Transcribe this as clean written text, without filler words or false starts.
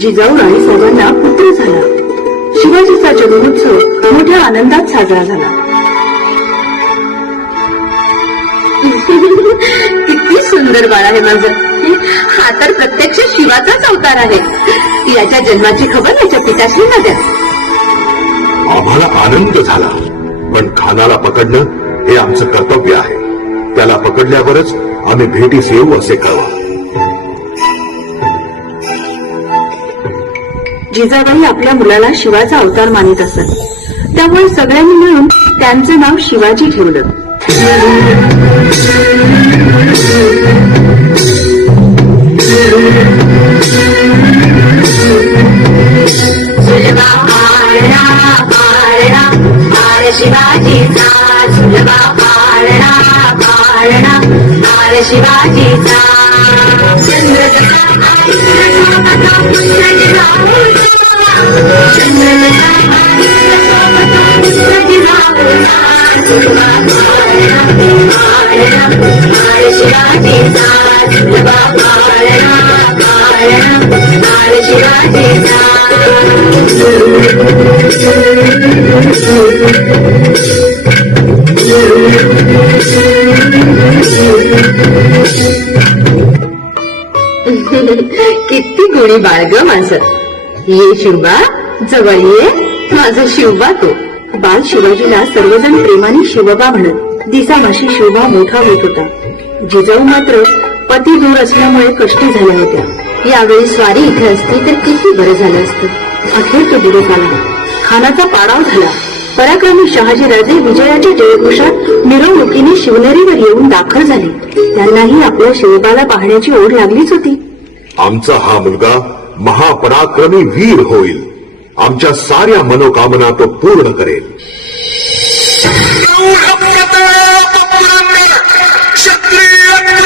जिजाऊ राणीसाहेबांना पुत्र झाला. शिवाजीचा जन्मोत्सव मोठ्या आनंदात साजरा झाला. किती सुंदर बाळ आहे माझं. हा तर प्रत्यक्ष शिवाचाच अवतार आहे. याच्या जन्माची खबर याच्या पिताश्रींना द्या. आम्हाला आनंद झाला, पण खानाला पकडणं हे आमचं कर्तव्य आहे. त्याला पकडल्यावरच आम्ही भेटीस येऊ असे कळवा. जिजाबाई आपल्या मुलाला शिवाचा अवतार मानित असत. त्यामुळे सगळ्यांनी मिळून त्यांचं नाव शिवाजी ठेवलं. शिवाजीचा सुलभा पाळणा पाळणा बाळ शिवाजीचा. किती गोडी बाळग माझं. ये शिवबा, जवळ ये. माझा शिवबा तो. बाल शिवाजीला सर्वजण प्रेमाने शिवबा म्हणत. दिसामाशी शिवबा मोठा होत होता. जिजाऊ मात्र पती दूर असल्यामुळे कष्टी झाल्या होत्या. यावेळी स्वारी इथे असती तर किती बरं झालं असतं. अखेर तो दिवस आला. खानाचा पाडाव झाला. पराक्रमी शहाजी राजे विजयाच्या जयघोषात मिरवणुकीने शिवनेरीवर येऊन दाखल झाले. त्यांनाही आपल्या शिवबाला पाहण्याची ओढ लागलीच होती. आमचा हा मुलगा महापराक्रमी वीर होईल. आमच्या साऱ्या मनोकामना तो पूर्ण करेल. क्षत्रिय